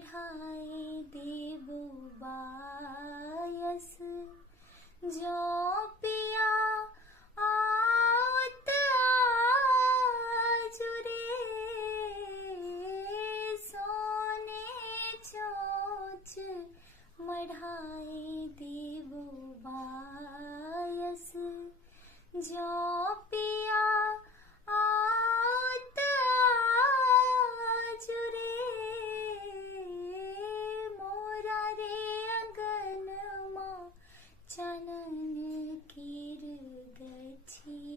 मढ़ाए देबो बायस। जो पिया आवत आजु रे, सोने चोच मढ़ाए देबो बायस। जो